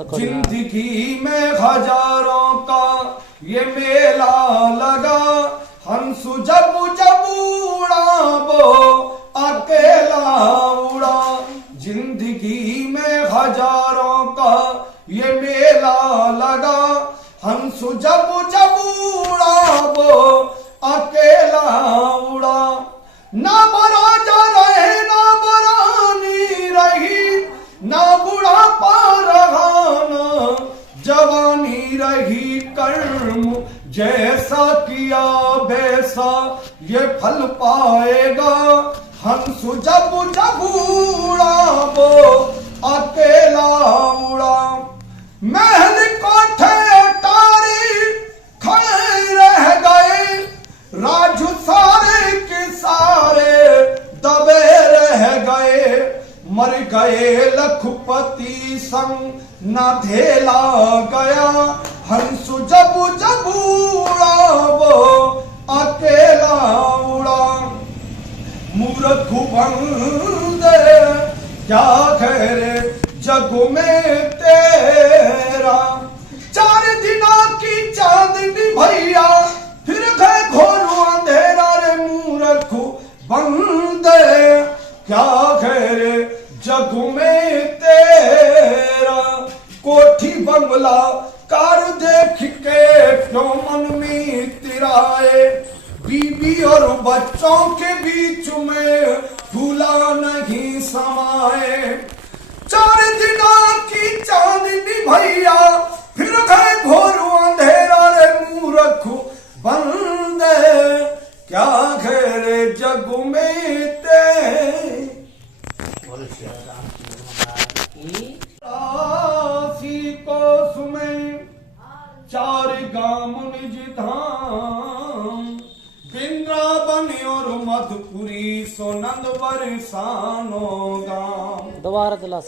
जिंदगी में हजारों का ये मेला लगा, हंस जब जब उड़ा वो अकेला उड़ा। जिंदगी में हजारों का ये मेला लगा, हंस जब जब उड़ा वो अकेला उड़ा। ना बराजा रहे ना बरानी रही, ना बुढ़ापा रहा ना जवानी रही। कर्म जैसा किया वैसा ये फल पाएगा, हंस जब जब उड़ा वो अकेला उड़ा। महल कोठे अटारी खड़े रह गए, राजू सारे के सारे दबे रह गए। मर गए लखपति संग न धेला गया, हंस जब जब उड़ा वो अकेला उड़ा। मूर्ख बंदे क्या करे जग में तेरा, 4 दिनों की चांदनी भैया फिर गए घोर अंधेरा। रे मूर्ख बंदे क्या करे जग में तेरा। कोठी बंगला कार देख के क्यों मन में तिराए, बीबी और बच्चों के बीच में भूला नहीं समाए। 4 दिनों की चांदनी भैया फिर गए घोर अंधेरा। रे मूर्ख बंदे क्या घेरे जग में तेरे। राशि कोस में 4 गाम निज धाम, वृंदावन और मधुपुरी सोनंद बरसानो गाम। दोबारा चला।